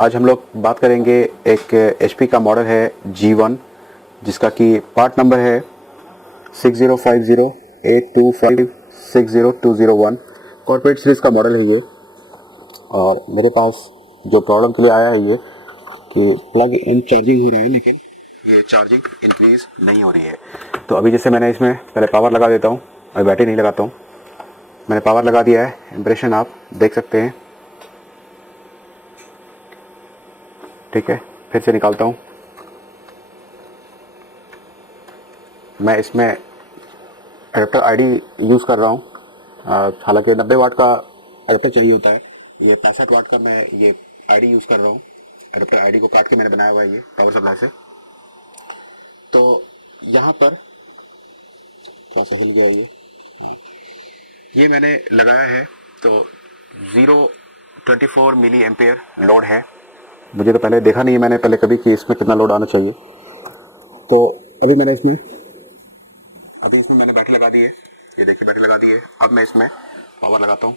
आज हम लोग बात करेंगे एक HP का मॉडल है G1 जिसका कि पार्ट नंबर है 605082560201। कॉर्पोरेट सीरीज़ का मॉडल है ये। और मेरे पास जो प्रॉब्लम के लिए आया है ये कि प्लग इन चार्जिंग हो रहा है लेकिन ये चार्जिंग इंक्रीज़ नहीं हो रही है। तो अभी जैसे मैंने इसमें पहले पावर लगा देता हूँ और बैटरी नहीं लगाता हूँ। मैंने पावर लगा दिया है, इम्प्रेशन आप देख सकते हैं। ठीक है, फिर से निकालता हूँ। मैं इसमें एडाप्टर आईडी यूज़ कर रहा हूँ। हालांकि 90 वाट का एडाप्टर चाहिए होता है, ये 65 वाट का मैं ये आईडी यूज़ कर रहा हूँ। एडाप्टर आईडी को काट के मैंने बनाया हुआ है ये पावर सप्लाई से। तो यहाँ पर कैसे हिल गया ये मैंने लगाया है। तो 024 मिली एम्पेयर लोड है। मुझे तो पहले देखा नहीं है मैंने पहले कभी कि इसमें कितना लोड आना चाहिए। तो अभी इसमें मैंने बैटरी लगा दी है। ये देखिए बैटरी लगा दी है। अब मैं इसमें पावर लगाता हूँ।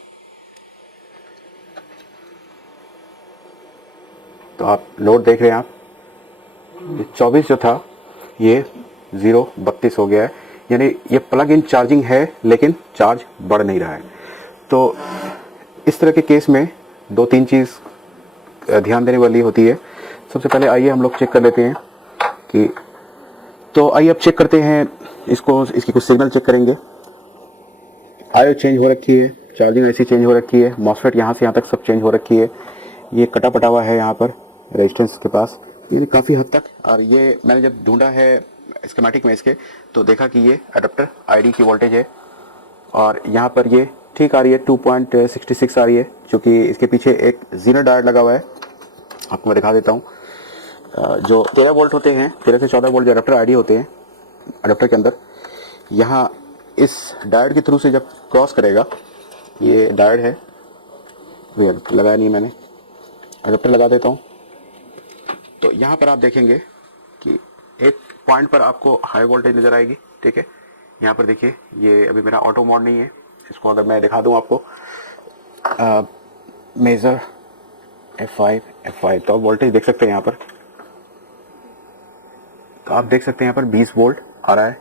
तो आप लोड देख रहे हैं आप, 24 जो था ये 032 हो गया है। यानी ये प्लग इन चार्जिंग है लेकिन चार्ज बढ़ नहीं रहा है। तो इस तरह के केस में 2-3 चीज़ ध्यान देने वाली होती है। सबसे पहले आइए हम लोग चेक कर लेते हैं कि तो आइए अब चेक करते हैं इसको। इसकी कुछ सिग्नल चेक करेंगे। आयो चेंज हो रखी है, चार्जिंग ऐसी चेंज हो रखी है, मॉसफेट यहाँ से यहाँ तक सब चेंज हो रखी है। ये कटा पटा हुआ है यहाँ पर रेजिस्टेंस के पास, ये काफ़ी हद तक। और ये मैंने जब ढूंढा है स्कीमेटिक में इसके तो देखा कि ये अडेप्टर आईडी की वोल्टेज है। और यहाँ पर ये ठीक आ रही है, 2.66 आ रही है, क्योंकि इसके पीछे एक जीरो डायोड लगा हुआ है। आपको मैं दिखा देता हूँ। जो 13 वोल्ट होते हैं, 13 से 14 वोल्ट जो अडेप्टर आईडी होते हैं अडेप्टर के अंदर, यहाँ इस डायोड के थ्रू से जब क्रॉस करेगा, ये डायोड है, लगाया नहीं मैंने, अडेप्टर लगा देता हूँ। तो यहाँ पर आप देखेंगे कि एक पॉइंट पर आपको हाई वोल्टेज नज़र आएगी। ठीक है, यहाँ पर देखिए ये अभी मेरा ऑटो मोड नहीं है। इसको अगर मैं दिखा दूँ आपको, मेजर F5 तो आप वोल्टेज देख सकते हैं यहाँ पर। तो आप देख सकते हैं यहाँ पर 20 वोल्ट आ रहा है।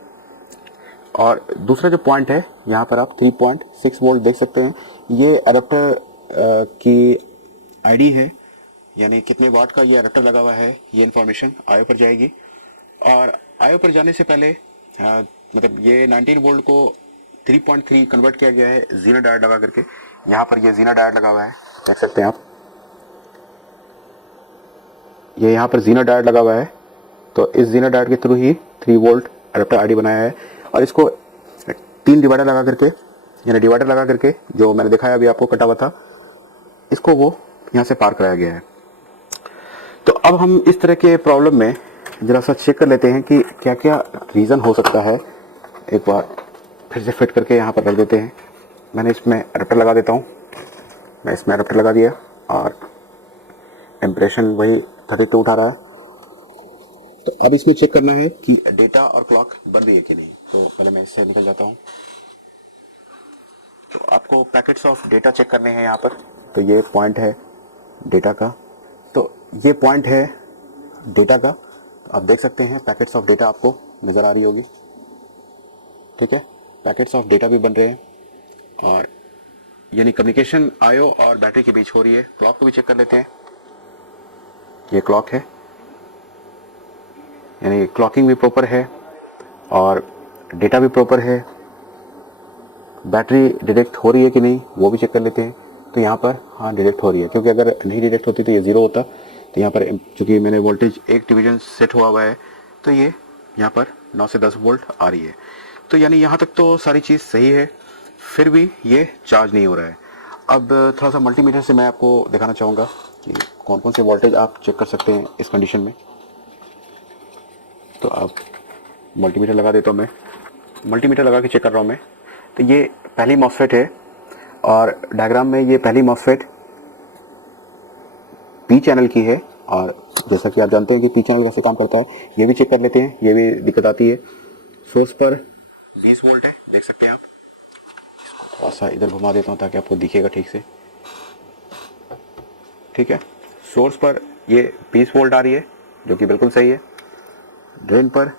और दूसरा जो पॉइंट है यहाँ पर आप 3.6 वोल्ट देख सकते हैं। ये अडेप्टर की आईडी है, यानी कितने वाट का ये अडेप्टर लगा हुआ है, ये इन्फॉर्मेशन आयो पर जाएगी। और आयो पर जाने से पहले मतलब ये 19 वोल्ट को 3.3 कन्वर्ट किया गया है जीरो डायोड लगा करके। यहाँ पर ये जीरो डायोड लगा हुआ है, देख सकते हैं आप, ये यहाँ पर जीरो डायोड लगा हुआ है। तो इस जीरो डायोड के थ्रू ही 3 वोल्ट अडेप्टर आईडी बनाया है। और इसको 3 डिवाइडर लगा करके, यानी डिवाइडर लगा करके जो मैंने दिखाया अभी आपको कटा हुआ था, इसको वो यहाँ से पार कराया गया है। तो अब हम इस तरह के प्रॉब्लम में ज़रा सा चेक कर लेते हैं कि क्या क्या रीज़न हो सकता है। एक बार फिर से फिट करके यहाँ पर रख देते हैं। मैंने इसमें अडेप्टर लगा देता हूँ। मैं इसमें अडेप्टर लगा दिया और इम्प्रेशन वही 32 उठा रहा है। तो अब इसमें चेक करना है कि डेटा और क्लॉक बन रही है कि नहीं। तो पहले मैं इससे निकल जाता हूँ। तो आपको पैकेट्स ऑफ डेटा चेक करने हैं यहाँ पर। तो ये पॉइंट है डेटा का, तो ये पॉइंट है डेटा का। तो आप देख सकते हैं पैकेट्स ऑफ डेटा आपको नज़र आ रही होगी। ठीक है, पैकेट्स ऑफ डेटा भी बन रहे हैं और यानी कम्युनिकेशन आयो और बैटरी के बीच हो रही है। क्लॉक को भी चेक कर लेते हैं। ये क्लॉक है, यानी क्लॉकिंग भी प्रॉपर है और डेटा भी प्रॉपर है। बैटरी डिटेक्ट हो रही है कि नहीं वो भी चेक कर लेते हैं। तो यहाँ पर हाँ डिटेक्ट हो रही है, क्योंकि अगर नहीं डिटेक्ट होती तो ये ज़ीरो होता। तो यहाँ पर चूँकि मैंने वोल्टेज एक डिवीज़न सेट हुआ हुआ है, तो ये यहाँ पर 9 से 10 वोल्ट आ रही है। तो यानी यहाँ तक तो सारी चीज़ सही है, फिर भी ये चार्ज नहीं हो रहा है। अब थोड़ा सा मल्टीमीटर से मैं आपको दिखाना चाहूँगा कि कौन कौन से वोल्टेज आप चेक कर सकते हैं इस कंडीशन में। तो आप मल्टीमीटर लगा देता हूँ मैं, मल्टीमीटर लगा के चेक कर रहा हूँ मैं। तो ये पहली मॉसफेट है और डायग्राम में ये पहली मॉसफेट पी चैनल की है। और जैसा कि आप जानते हैं कि पी चैनल कैसे काम करता है, ये भी चेक कर लेते हैं। ये भी दिक्कत आती है। सोर्स पर 20 वोल्ट है, देख सकते हैं आप। थोड़ा सा इधर घुमा देता हूँ ताकि आपको दिखेगा ठीक से। ठीक है, सोर्स पर ये 20 वोल्ट आ रही है जो कि बिल्कुल सही है। ड्रेन पर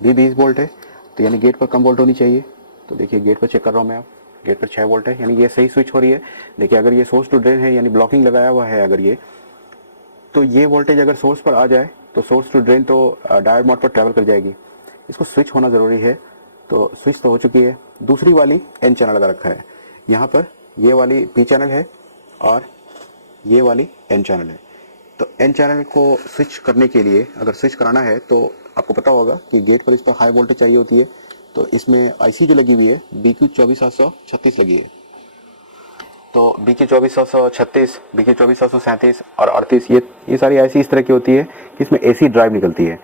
भी 20 वोल्ट है, तो यानी गेट पर कम वोल्ट होनी चाहिए। तो देखिए गेट पर चेक कर रहा हूँ मैं, अब गेट पर 6 वोल्ट है, यानी ये सही स्विच हो रही है। देखिए अगर ये सोर्स टू ड्रेन है यानी ब्लॉकिंग लगाया हुआ है अगर ये, तो ये वोल्टेज अगर सोर्स पर आ जाए तो सोर्स टू ड्रेन तो डायोड मोड पर ट्रैवल कर जाएगी। इसको स्विच होना ज़रूरी है। तो स्विच तो हो चुकी है। दूसरी वाली एन चैनल लगा रखा है, यहाँ पर ये वाली पी चैनल है और ये वाली एन चैनल है। तो एन चैनल को स्विच करने के लिए अगर स्विच कराना है तो आपको पता होगा कि गेट पर इस पर हाई वोल्टेज चाहिए होती है। तो इसमें आईसी जो लगी हुई है BQ 24736 लगी है। तो BQ 24736, BQ 24737 और 38 ये सारी आईसी इस तरह की होती है कि इसमें एसी ड्राइव निकलती है।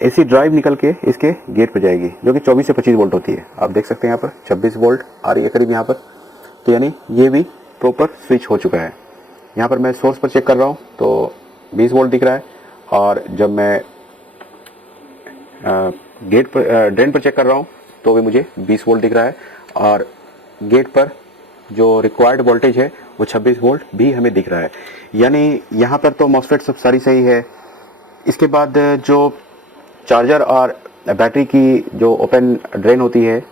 एसी ड्राइव निकल के इसके गेट पर जाएगी जो कि 24 से 25 वोल्ट होती है। आप देख सकते हैं यहाँ पर 26 वोल्ट आ रही है करीब यहाँ पर। तो यानी ये भी प्रॉपर स्विच हो चुका है। यहाँ पर मैं सोर्स पर चेक कर रहा हूँ तो 20 वोल्ट दिख रहा है, और जब मैं गेट पर ड्रेन पर चेक कर रहा हूँ तो भी मुझे 20 वोल्ट दिख रहा है, और गेट पर जो रिक्वायर्ड वोल्टेज है वो 26 वोल्ट भी हमें दिख रहा है। यानी यहाँ पर तो मॉसफेट सब सारी सही है। इसके बाद जो चार्जर और बैटरी की जो ओपन ड्रेन होती है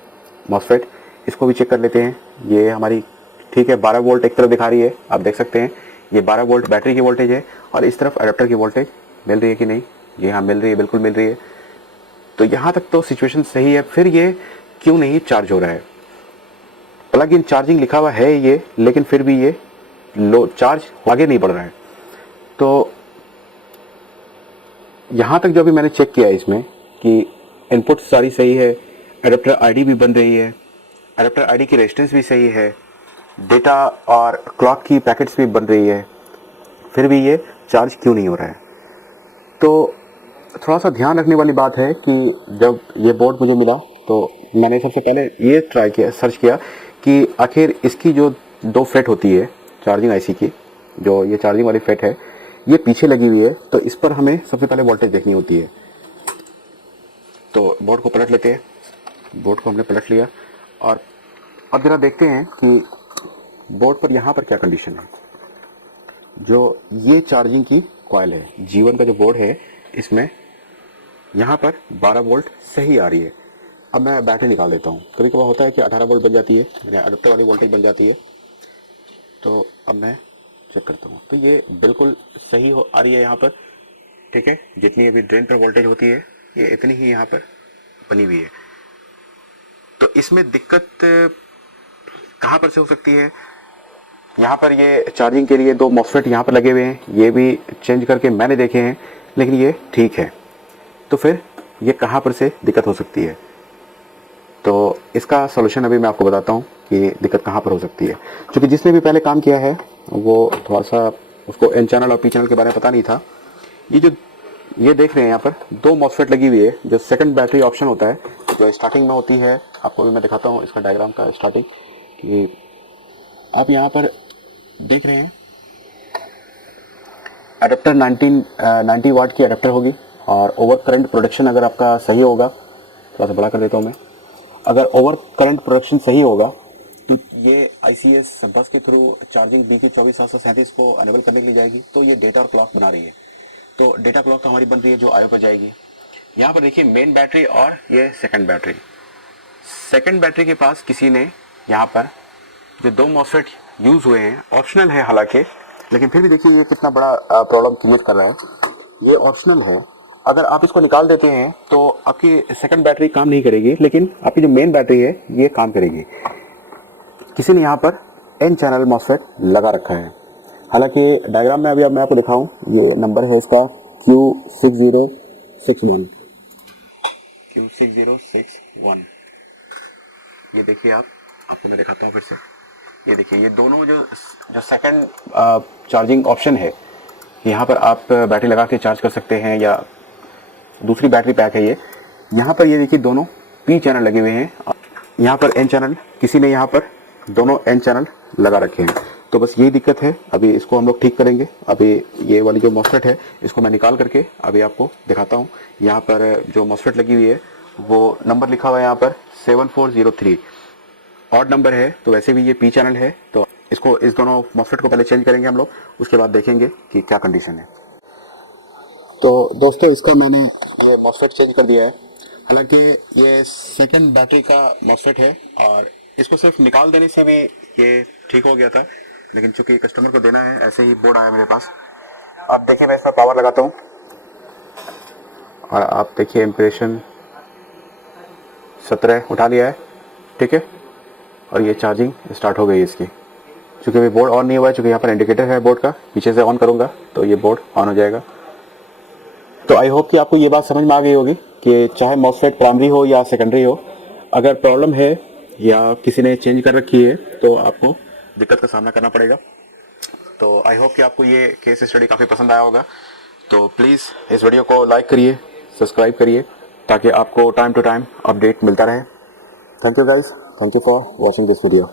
मॉसफेट, इसको भी चेक कर लेते हैं। ये हमारी ठीक है 12 वोल्ट एक तरफ दिखा रही है, आप देख सकते हैं ये 12 वोल्ट बैटरी की वोल्टेज है, और इस तरफ अडेप्टर की वोल्टेज मिल रही है कि नहीं? जी हाँ मिल रही है, बिल्कुल मिल रही है। तो यहाँ तक तो सिचुएशन सही है। फिर ये क्यों नहीं चार्ज हो रहा है? प्लग इन चार्जिंग लिखा हुआ है ये, लेकिन फिर भी ये लो चार्ज आगे नहीं बढ़ रहा है। तो यहाँ तक जो भी मैंने चेक किया है इसमें कि इनपुट सारी सही है, अडेप्टर आईडी भी बन रही है, अडेप्टर आईडी की रेजिस्टेंस भी सही है, डेटा और क्लॉक की पैकेट्स भी बन रही है, फिर भी ये चार्ज क्यों नहीं हो रहा है? तो थोड़ा सा ध्यान रखने वाली बात है कि जब ये बोर्ड मुझे मिला तो मैंने सबसे पहले ये ट्राई किया, सर्च किया कि आखिर इसकी जो 2 फेट होती है चार्जिंग आईसी की, जो ये चार्जिंग वाली फेट है ये पीछे लगी हुई है, तो इस पर हमें सबसे पहले वोल्टेज देखनी होती है। तो बोर्ड को पलट लेते हैं। बोर्ड को हमने पलट लिया, और अब जरा देखते हैं कि बोर्ड पर यहाँ पर क्या कंडीशन है। जो ये चार्जिंग की कॉइल है, G1 का जो बोर्ड है, इसमें यहाँ पर 12 वोल्ट सही आ रही है। अब मैं बैटरी निकाल देता हूँ। कभी कभार होता है कि 18 वोल्ट बन जाती है, यानी अडेप्टर वाली वोल्टेज बन जाती है। तो अब मैं चेक करता हूँ, तो ये बिल्कुल सही हो आ रही है यहाँ पर। ठीक है, जितनी अभी ड्रेन पर वोल्टेज होती है ये इतनी ही यहाँ पर बनी हुई है। तो इसमें दिक्कत कहाँ पर से हो सकती है? यहाँ पर ये चार्जिंग के लिए 2 मॉसफेट यहाँ पर लगे हुए हैं, ये भी चेंज करके मैंने देखे हैं, लेकिन ये ठीक है। तो फिर ये कहाँ पर से दिक्कत हो सकती है? तो इसका सॉल्यूशन अभी मैं आपको बताता हूँ कि दिक्कत कहाँ पर हो सकती है। क्योंकि जिसने भी पहले काम किया है वो थोड़ा सा उसको एन चैनल और पी चैनल के बारे में पता नहीं था। ये देख रहे हैं यहाँ पर 2 मॉसफेट लगी हुई है, जो सेकंड बैटरी ऑप्शन होता है, जो स्टार्टिंग में होती है। आपको भी मैं दिखाता हूँ इसका डायग्राम का स्टार्टिंग, कि आप यहाँ पर देख रहे हैं अडेप्टर 90 वाट की अडेप्टर होगी, और ओवर करंट प्रोडक्शन अगर आपका सही होगा, थोड़ा सा बड़ा कर देता हूँ मैं, अगर ओवर करंट प्रोडक्शन सही होगा तो ये ICS बस के थ्रू चार्जिंग BQ 24737 को अनेबल करने के लिए जाएगी। तो ये डेटा और क्लॉक बना रही है। तो डेटा क्लॉक तो हमारी बन रही है जो IO पर जाएगी। यहाँ पर देखिए मेन बैटरी और ये सेकंड बैटरी। सेकंड बैटरी के पास किसी ने यहाँ पर जो 2 मॉसफेट यूज हुए हैं, ऑप्शनल है हालांकि, लेकिन फिर भी देखिए ये कितना बड़ा प्रॉब्लम क्रिएट कर रहा है। ये ऑप्शनल है, अगर आप इसको निकाल देते हैं तो आपकी सेकंड बैटरी काम नहीं करेगी, लेकिन आपकी जो मेन बैटरी है ये काम करेगी। किसी ने यहाँ पर एन चैनल मॉसफेट लगा रखा है। हालांकि डायग्राम में अभी अब मैं आपको दिखाऊं, ये नंबर है इसका Q6061। Q6061 ये देखिए आपको मैं दिखाता हूँ फिर से। ये देखिए ये दोनों जो सेकंड चार्जिंग ऑप्शन है, यहाँ पर आप बैटरी लगा के चार्ज कर सकते हैं, या दूसरी बैटरी पैक है ये। यहाँ पर ये देखिए दोनों पी चैनल लगे हुए हैं, यहाँ पर एन चैनल, किसी ने यहाँ पर दोनों एन चैनल लगा रखे हैं। तो बस यही दिक्कत है। अभी इसको हम लोग ठीक करेंगे। अभी ये वाली जो मॉसफेट है इसको मैं निकाल करके अभी आपको दिखाता हूँ। यहाँ पर जो मॉसफेट लगी हुई है वो नंबर लिखा हुआ है यहाँ पर 7403, ऑड नंबर है, तो वैसे भी ये पी चैनल है, तो इसको इस दोनों मॉस्फेट को पहले चेंज करेंगे हम लोग, उसके बाद देखेंगे कि क्या कंडीशन है। तो दोस्तों इसका मैंने ये मॉस्फेट चेंज कर दिया है। हालांकि ये सेकंड बैटरी का मॉस्फेट है और इसको सिर्फ निकाल देने से भी ये ठीक हो गया था, लेकिन चूंकि कस्टमर को देना है, ऐसे ही बोर्ड आया मेरे पास। आप देखिए मैं इसमें पावर लगाता हूँ और आप देखिए इम्प्रेशन 17 उठा लिया है, ठीक है। और ये चार्जिंग स्टार्ट हो गई इसकी। चूँकि अभी बोर्ड ऑन नहीं हुआ है, चूँकि यहाँ पर इंडिकेटर है बोर्ड का, पीछे से ऑन करूँगा तो ये बोर्ड ऑन हो जाएगा। तो आई होप कि आपको ये बात समझ में आ गई होगी कि चाहे मॉस्फेट प्राइमरी हो या सेकेंडरी हो, अगर प्रॉब्लम है या किसी ने चेंज कर रखी है तो आपको दिक्कत का सामना करना पड़ेगा। तो आई होप कि आपको ये केस स्टडी काफ़ी पसंद आया होगा। तो प्लीज़ इस वीडियो को लाइक करिए, सब्सक्राइब करिए, ताकि आपको टाइम टू टाइम अपडेट मिलता रहे। Thank you guys, thank you for watching this video.